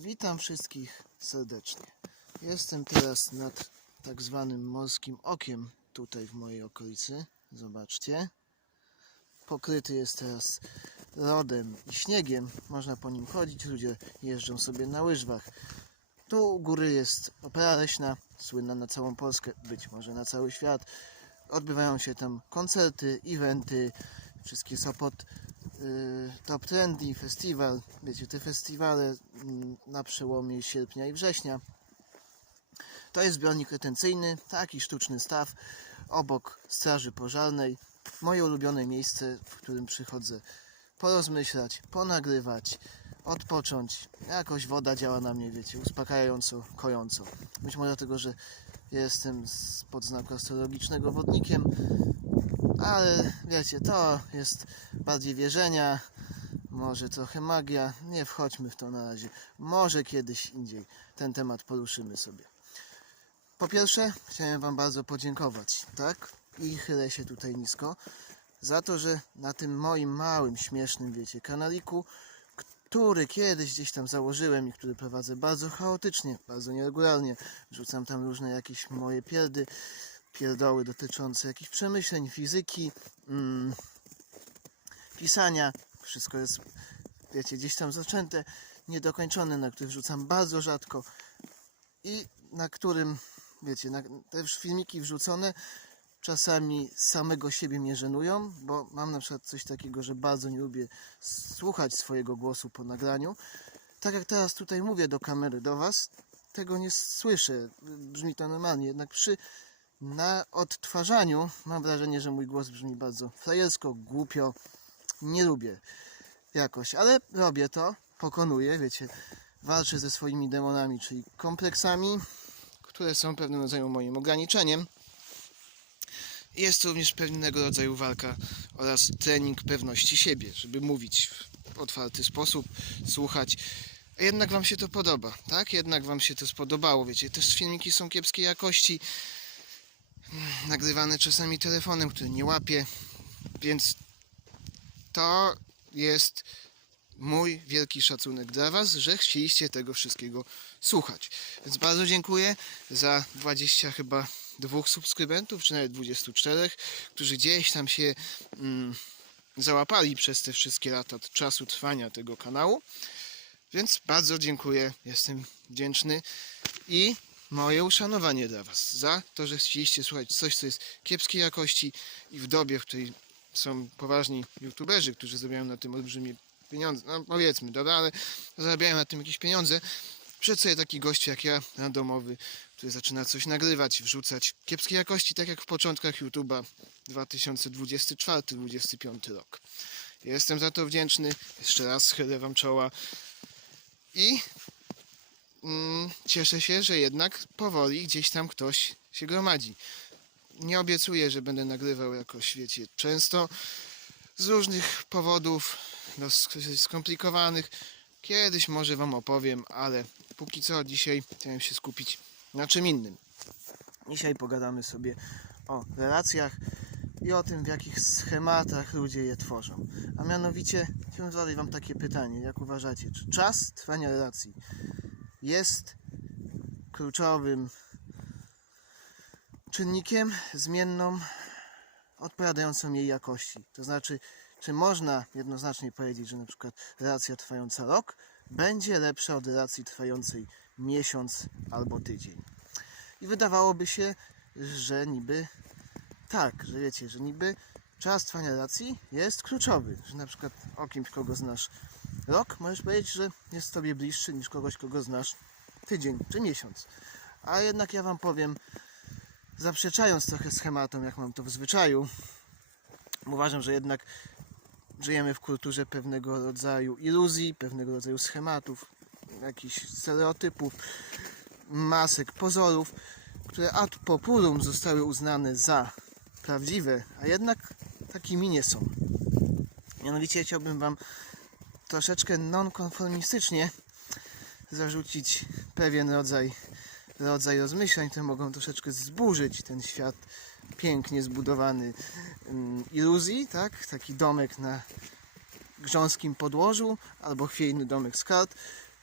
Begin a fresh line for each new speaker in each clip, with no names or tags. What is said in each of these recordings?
Witam wszystkich serdecznie. Jestem teraz nad tak zwanym morskim okiem tutaj w mojej okolicy. Zobaczcie. Pokryty jest teraz lodem i śniegiem. Można po nim chodzić. Ludzie jeżdżą sobie na łyżwach. Tu u góry jest opera leśna, słynna na całą Polskę, być może na cały świat. Odbywają się tam koncerty, eventy, wszystkie Sopot Top Trendy, festiwal, wiecie, te festiwale mm, na przełomie sierpnia i września. To jest zbiornik retencyjny, taki sztuczny staw obok straży pożarnej. Moje ulubione miejsce, w którym przychodzę porozmyślać, ponagrywać, odpocząć. Jakoś woda działa na mnie, wiecie, uspokajająco, kojąco. Być może dlatego, że jestem z podznaku astrologicznego wodnikiem, ale wiecie, to jest bardziej wierzenia, może trochę magia. Nie wchodźmy w to na razie. Może kiedyś indziej ten temat poruszymy sobie. Po pierwsze, chciałem Wam bardzo podziękować, tak? I chylę się tutaj nisko za to, że na tym moim małym, śmiesznym, wiecie, kanaliku, który kiedyś gdzieś tam założyłem i który prowadzę bardzo chaotycznie, bardzo nieregularnie. Wrzucam tam różne jakieś moje pierdy, pierdoły dotyczące jakichś przemyśleń, fizyki, mm, pisania. Wszystko jest, wiecie, gdzieś tam zaczęte, niedokończone, na który wrzucam bardzo rzadko i na którym, wiecie, na, te filmiki wrzucone czasami samego siebie mnie żenują, bo mam na przykład coś takiego, że bardzo nie lubię słuchać swojego głosu po nagraniu. Tak jak teraz tutaj mówię do kamery, do Was, tego nie słyszę. Brzmi to normalnie, jednak przy na odtwarzaniu mam wrażenie, że mój głos brzmi bardzo frajersko, głupio. Nie lubię jakoś, ale robię to, pokonuję, wiecie, walczę ze swoimi demonami, czyli kompleksami, które są pewnym rodzaju moim ograniczeniem. Jest to również pewnego rodzaju walka oraz trening pewności siebie, żeby mówić w otwarty sposób, słuchać. A jednak Wam się to podoba, tak? Jednak Wam się to spodobało, wiecie. Też filmiki są kiepskiej jakości, nagrywane czasami telefonem, który nie łapie, więc to jest mój wielki szacunek dla Was, że chcieliście tego wszystkiego słuchać. Więc bardzo dziękuję za 20 chyba dwóch subskrybentów, czy nawet 24, którzy gdzieś tam się mm, załapali przez te wszystkie lata od czasu trwania tego kanału. Więc bardzo dziękuję, jestem wdzięczny i moje uszanowanie dla Was za to, że chcieliście słuchać coś, co jest kiepskiej jakości i w dobie, w której są poważni youtuberzy, którzy zarabiają na tym olbrzymie pieniądze, no powiedzmy, dobra, ale zarabiają na tym jakieś pieniądze. Przed sobie taki gość jak ja, randomowy, który zaczyna coś nagrywać, wrzucać kiepskiej jakości, tak jak w początkach YouTube'a 2024-2025 rok. Jestem za to wdzięczny. Jeszcze raz schylę Wam czoła i cieszę się, że jednak powoli gdzieś tam ktoś się gromadzi. Nie obiecuję, że będę nagrywał jakoś, wiecie, często z różnych powodów, dosyć skomplikowanych. Kiedyś może Wam opowiem, ale póki co dzisiaj chciałem się skupić na czym innym. Dzisiaj pogadamy sobie o relacjach i o tym, w jakich schematach ludzie je tworzą. A mianowicie chciałbym zadać Wam takie pytanie, jak uważacie, czy czas trwania relacji jest kluczowym czynnikiem zmienną odpowiadającą jej jakości. To znaczy, czy można jednoznacznie powiedzieć, że na przykład relacja trwająca rok będzie lepsza od relacji trwającej miesiąc albo tydzień. I wydawałoby się, że niby tak, że wiecie, że niby czas trwania relacji jest kluczowy, że na przykład o kimś, kogo znasz rok, możesz powiedzieć, że jest tobie bliższy niż kogoś, kogo znasz tydzień czy miesiąc. A jednak ja wam powiem, zaprzeczając trochę schematom, jak mam to w zwyczaju, uważam, że jednak żyjemy w kulturze pewnego rodzaju iluzji, pewnego rodzaju schematów, jakichś stereotypów, masek, pozorów, które ad populum zostały uznane za prawdziwe, a jednak takimi nie są. Mianowicie chciałbym Wam troszeczkę nonkonformistycznie zarzucić pewien rodzaj, rodzaj rozmyślań, które mogą troszeczkę zburzyć ten świat pięknie zbudowany mm, iluzji, tak? Taki domek na grząskim podłożu albo chwiejny domek z kart,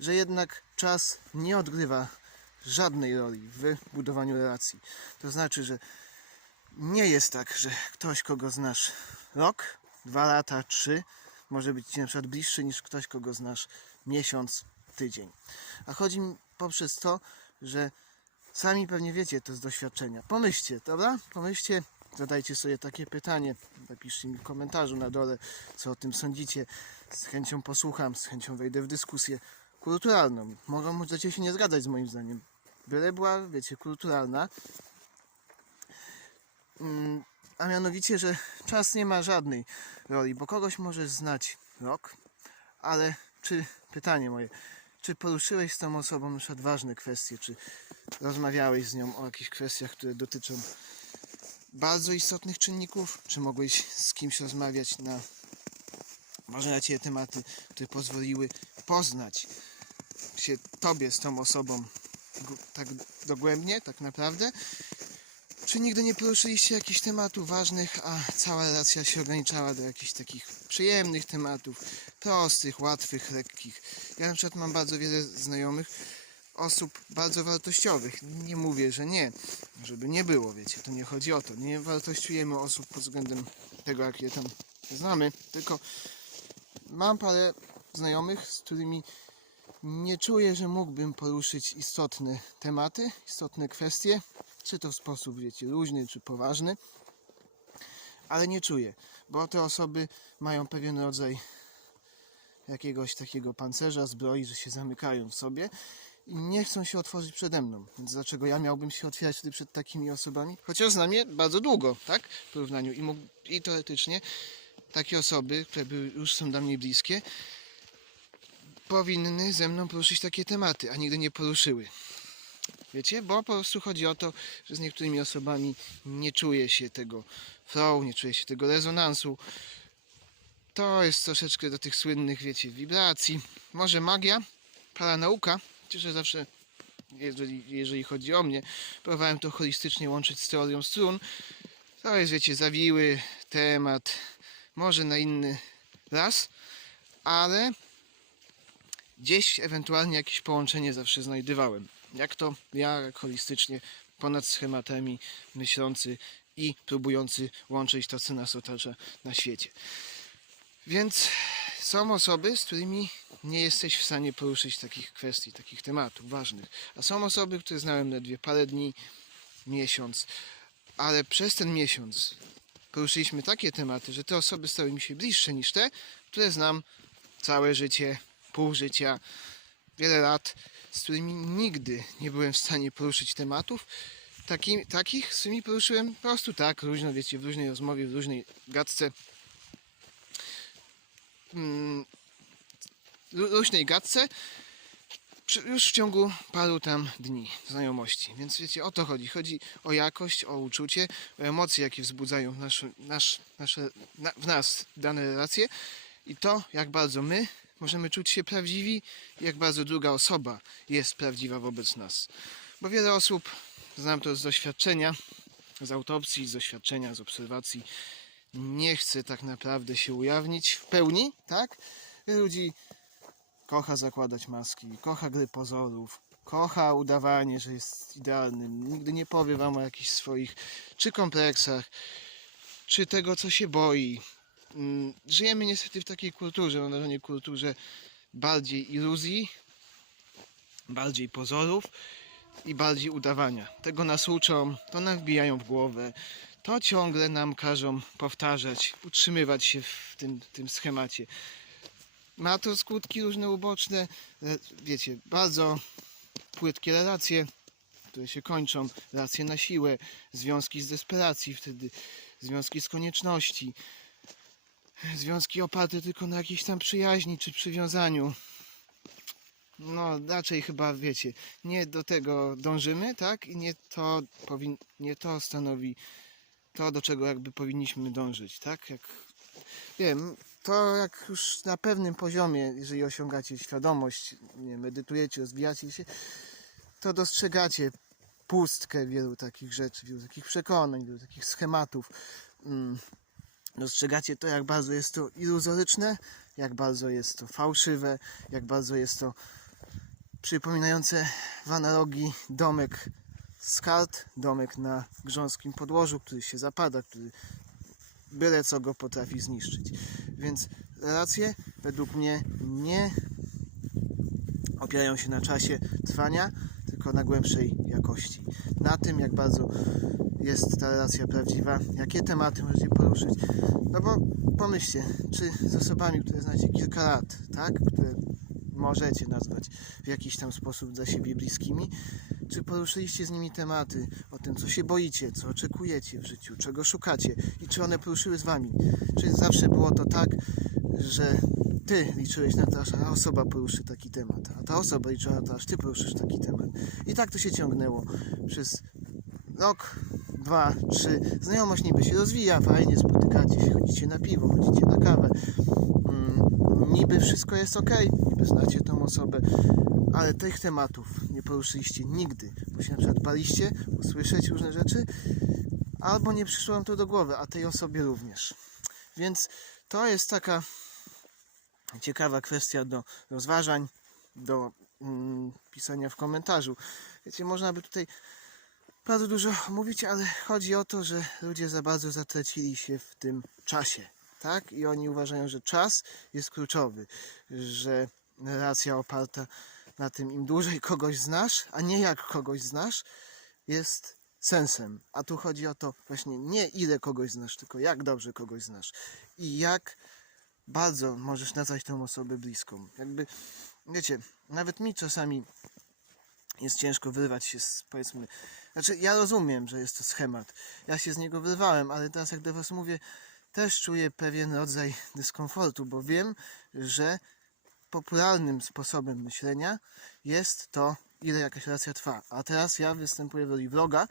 że jednak czas nie odgrywa żadnej roli w budowaniu relacji. To znaczy, że nie jest tak, że ktoś, kogo znasz rok, dwa lata, trzy, może być ci na przykład bliższy niż ktoś, kogo znasz miesiąc, tydzień. A chodzi mi poprzez to, że sami pewnie wiecie to z doświadczenia. Pomyślcie, dobra? Pomyślcie, zadajcie sobie takie pytanie, napiszcie mi w komentarzu na dole, co o tym sądzicie. Z chęcią posłucham, z chęcią wejdę w dyskusję kulturalną. Mogą, możecie się nie zgadzać z moim zdaniem. Byle była, wiecie, kulturalna. Mm, A mianowicie, że czas nie ma żadnej roli, bo kogoś możesz znać rok, ale czy, pytanie moje, czy poruszyłeś z tą osobą na przykład ważne kwestie, czy rozmawiałeś z nią o jakichś kwestiach, które dotyczą bardzo istotnych czynników, czy mogłeś z kimś rozmawiać na może na Ciebie tematy, które pozwoliły poznać się Tobie z tą osobą tak dogłębnie, tak naprawdę? Czy nigdy nie poruszyliście jakichś tematów ważnych, a cała relacja się ograniczała do jakichś takich przyjemnych tematów, prostych, łatwych, lekkich? Ja na przykład mam bardzo wiele znajomych, osób bardzo wartościowych. Nie mówię, że nie, żeby nie było, wiecie, to nie chodzi o to. Nie wartościujemy osób pod względem tego, jak je tam znamy, tylko mam parę znajomych, z którymi nie czuję, że mógłbym poruszyć istotne tematy, istotne kwestie, czy to w sposób, wiecie, luźny, czy poważny, ale nie czuję, bo te osoby mają pewien rodzaj jakiegoś takiego pancerza, zbroi, że się zamykają w sobie i nie chcą się otworzyć przede mną. Więc dlaczego ja miałbym się otwierać wtedy przed takimi osobami? Chociaż znam je bardzo długo, tak? W porównaniu i, mógł, i teoretycznie takie osoby, które były, już są dla mnie bliskie, powinny ze mną poruszyć takie tematy, a nigdy nie poruszyły. Wiecie? Bo po prostu chodzi o to, że z niektórymi osobami nie czuje się tego flow, nie czuje się tego rezonansu. To jest troszeczkę do tych słynnych, wiecie, wibracji. Może magia, paranauka, ja zawsze, jeżeli, jeżeli chodzi o mnie, próbowałem to holistycznie łączyć z teorią strun. To jest, wiecie, zawiły temat, może na inny raz, ale gdzieś ewentualnie jakieś połączenie zawsze znajdowałem. Jak to ja, holistycznie, ponad schematami myślący i próbujący łączyć to, co nas otacza na świecie. Więc są osoby, z którymi nie jesteś w stanie poruszyć takich kwestii, takich tematów ważnych. A są osoby, które znałem ledwie parę dni, miesiąc, ale przez ten miesiąc poruszyliśmy takie tematy, że te osoby stały mi się bliższe niż te, które znam całe życie, pół życia, wiele lat, z którymi nigdy nie byłem w stanie poruszyć tematów. Taki, takich, z którymi poruszyłem po prostu tak, luźno, wiecie, w różnej rozmowie, w różnej gadce. Mm, luźnej gadce już w ciągu paru tam dni znajomości. Więc wiecie, o to chodzi. Chodzi o jakość, o uczucie, o emocje, jakie wzbudzają nasz, nasz, nasze, na, w nas dane relacje i to, jak bardzo my możemy czuć się prawdziwi jak bardzo druga osoba jest prawdziwa wobec nas. Bo wiele osób, znam to z doświadczenia, z autopsji, z doświadczenia, z obserwacji, nie chce tak naprawdę się ujawnić w pełni, tak? Ludzi kocha zakładać maski, kocha gry pozorów, kocha udawanie, że jest idealnym. Nigdy nie powie wam o jakichś swoich czy kompleksach, czy tego, co się boi. Mm, Żyjemy niestety w takiej kulturze, mam wrażenie kulturze bardziej iluzji, bardziej pozorów i bardziej udawania. Tego nas uczą, to nam wbijają w głowę, to ciągle nam każą powtarzać, utrzymywać się w tym, tym schemacie. Ma to skutki różne uboczne, e, wiecie, bardzo płytkie relacje, które się kończą, relacje na siłę, związki z desperacji wtedy, związki z konieczności, związki oparte tylko na jakiejś tam przyjaźni czy przywiązaniu. No, raczej chyba wiecie, nie do tego dążymy, tak? I nie to, powin... nie to stanowi to, do czego jakby powinniśmy dążyć, tak? Jak wiem, to jak już na pewnym poziomie, jeżeli osiągacie świadomość, nie, medytujecie, rozwijacie się, to dostrzegacie pustkę wielu takich rzeczy, wielu takich przekonań, wielu takich schematów. Mm, Dostrzegacie to, jak bardzo jest to iluzoryczne, jak bardzo jest to fałszywe, jak bardzo jest to przypominające w analogii domek z kart, domek na grząskim podłożu, który się zapada, który byle co go potrafi zniszczyć. Więc relacje według mnie nie opierają się na czasie trwania, tylko na głębszej jakości. Na tym, jak bardzo jest ta relacja prawdziwa, jakie tematy możecie poruszyć. No bo pomyślcie, czy z osobami, które znacie kilka lat, tak, które możecie nazwać w jakiś tam sposób dla siebie bliskimi, czy poruszyliście z nimi tematy o tym, co się boicie, co oczekujecie w życiu, czego szukacie i czy one poruszyły z wami? Czy zawsze było to tak, że ty liczyłeś na to, że ta osoba poruszy taki temat, a ta osoba liczyła na to, aż ty poruszysz taki temat. I tak to się ciągnęło przez rok, dwa, trzy. Znajomość niby się rozwija, fajnie, spotykacie się, chodzicie na piwo, chodzicie na kawę. Mm, niby wszystko jest ok, niby znacie tą osobę, ale tych tematów nie poruszyliście nigdy, bo się na przykład baliście usłyszeć różne rzeczy, albo nie przyszło wam to do głowy, a tej osobie również. Więc to jest taka ciekawa kwestia do rozważań, do mm, pisania w komentarzu. Wiecie, można by tutaj bardzo dużo mówić, ale chodzi o to, że ludzie za bardzo zatracili się w tym czasie, tak? I oni uważają, że czas jest kluczowy, że relacja oparta na tym, im dłużej kogoś znasz, a nie jak kogoś znasz, jest sensem. A tu chodzi o to właśnie nie ile kogoś znasz, tylko jak dobrze kogoś znasz i jak bardzo możesz nazwać tę osobę bliską. Jakby, wiecie, nawet mi czasami jest ciężko wyrwać się z, powiedzmy, znaczy ja rozumiem, że jest to schemat. Ja się z niego wyrwałem, ale teraz jak do was mówię, też czuję pewien rodzaj dyskomfortu, bo wiem, że popularnym sposobem myślenia jest to, ile jakaś relacja trwa. A teraz ja występuję w roli vloga,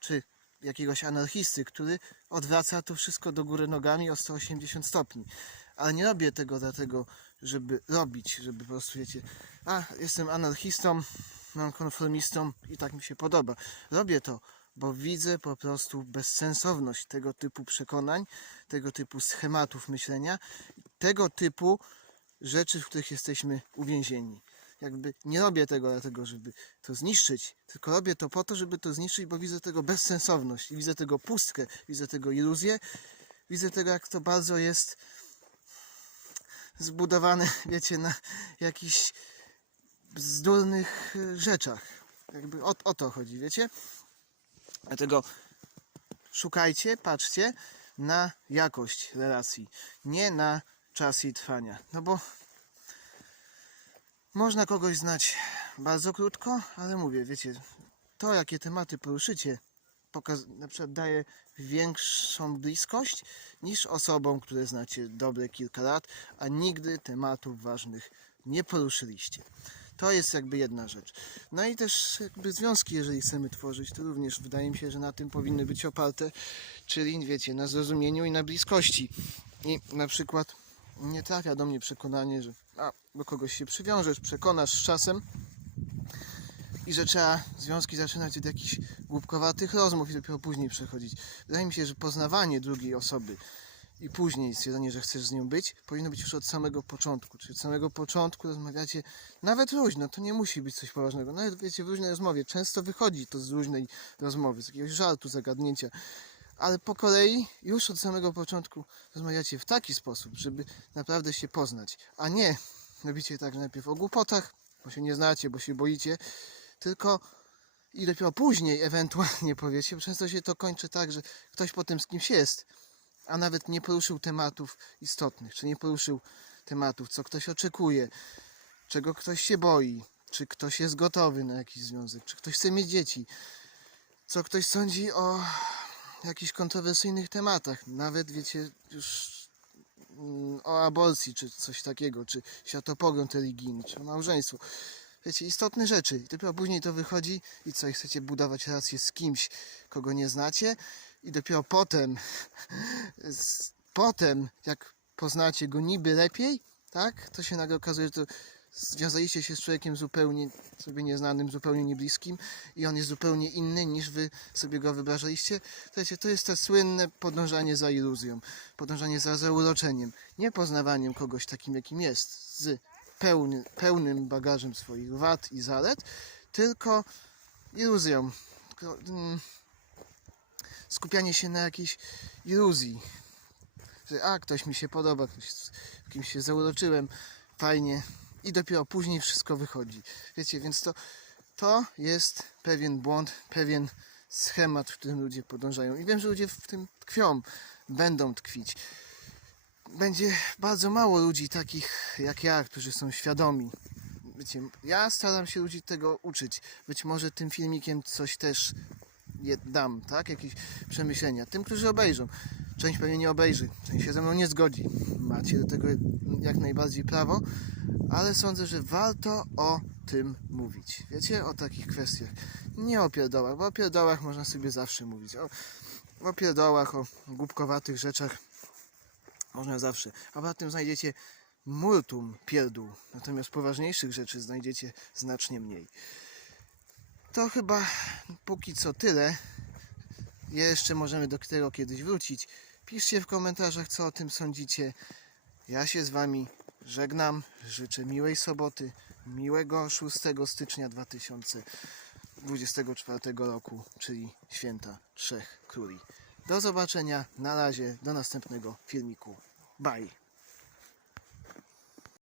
czy jakiegoś anarchisty, który odwraca to wszystko do góry nogami o 180 stopni. Ale nie robię tego dlatego, żeby robić, żeby po prostu wiecie, a jestem anarchistą, nonkonformistą i tak mi się podoba. Robię to, bo widzę po prostu bezsensowność tego typu przekonań, tego typu schematów myślenia, tego typu rzeczy, w których jesteśmy uwięzieni. Jakby nie robię tego dlatego, żeby to zniszczyć, tylko robię to po to, żeby to zniszczyć, bo widzę tego bezsensowność, widzę tego pustkę, widzę tego iluzję, widzę tego, jak to bardzo jest zbudowane, wiecie, na jakichś bzdurnych e, rzeczach. Jakby o, o to chodzi, wiecie? Dlatego szukajcie, patrzcie na jakość relacji, nie na czas jej trwania. No bo można kogoś znać bardzo krótko, ale mówię, wiecie, to jakie tematy poruszycie, na przykład daje większą bliskość niż osobom, które znacie dobre kilka lat, a nigdy tematów ważnych nie poruszyliście. To jest jakby jedna rzecz. No i też jakby związki, jeżeli chcemy tworzyć, to również wydaje mi się, że na tym powinny być oparte, czyli wiecie, na zrozumieniu i na bliskości. I na przykład nie trafia do mnie przekonanie, że a, do kogoś się przywiążesz, przekonasz z czasem i że trzeba związki zaczynać od jakichś głupkowatych rozmów i dopiero później przechodzić. Wydaje mi się, że poznawanie drugiej osoby i później stwierdzenie, że chcesz z nią być, powinno być już od samego początku. Czyli od samego początku rozmawiacie nawet luźno, to nie musi być coś poważnego. Nawet wiecie, w luźnej rozmowie często wychodzi to z luźnej rozmowy, z jakiegoś żartu, zagadnięcia. Ale po kolei już od samego początku rozmawiacie w taki sposób, żeby naprawdę się poznać, a nie robicie tak najpierw o głupotach, bo się nie znacie, bo się boicie, tylko i dopiero później ewentualnie powiecie, często się to kończy tak, że ktoś potem z kimś jest, a nawet nie poruszył tematów istotnych, czy nie poruszył tematów, co ktoś oczekuje, czego ktoś się boi, czy ktoś jest gotowy na jakiś związek, czy ktoś chce mieć dzieci, co ktoś sądzi o jakichś kontrowersyjnych tematach, nawet wiecie, już mm, o aborcji, czy coś takiego, czy światopogląd religijny, czy o małżeństwo. Wiecie, istotne rzeczy. I dopiero później to wychodzi i co, i chcecie budować relacje z kimś, kogo nie znacie i dopiero potem, z, potem, jak poznacie go niby lepiej, tak, to się nagle okazuje, że to związaliście się z człowiekiem zupełnie sobie nieznanym, zupełnie niebliskim i on jest zupełnie inny niż wy sobie go wyobrażaliście. Wiecie, to jest to słynne podążanie za iluzją, podążanie za zauroczeniem, nie poznawaniem kogoś takim, jakim jest, z pełny, pełnym bagażem swoich wad i zalet, tylko iluzją. Mm, skupianie się na jakiejś iluzji. Że a, ktoś mi się podoba, ktoś, kimś się zauroczyłem, fajnie. I dopiero później wszystko wychodzi. Wiecie, więc to, to jest pewien błąd, pewien schemat, w którym ludzie podążają. I wiem, że ludzie w tym tkwią, będą tkwić. Będzie bardzo mało ludzi takich jak ja, którzy są świadomi. Wiecie, ja staram się ludzi tego uczyć. Być może tym filmikiem coś też dam, tak? Jakieś przemyślenia. Tym, którzy obejrzą. Część pewnie nie obejrzy, część się ze mną nie zgodzi. Macie do tego jak najbardziej prawo, ale sądzę, że warto o tym mówić. Wiecie, o takich kwestiach. Nie o pierdołach, bo o pierdołach można sobie zawsze mówić. O, o pierdołach, o głupkowatych rzeczach można zawsze. A poza tym znajdziecie multum pierdół, natomiast poważniejszych rzeczy znajdziecie znacznie mniej. To chyba póki co tyle. Jeszcze możemy do tego kiedyś wrócić. Piszcie w komentarzach, co o tym sądzicie. Ja się z Wami żegnam. Życzę miłej soboty, miłego 6 stycznia 2024 roku, czyli święta Trzech Króli. Do zobaczenia, na razie, do następnego filmiku. Bye!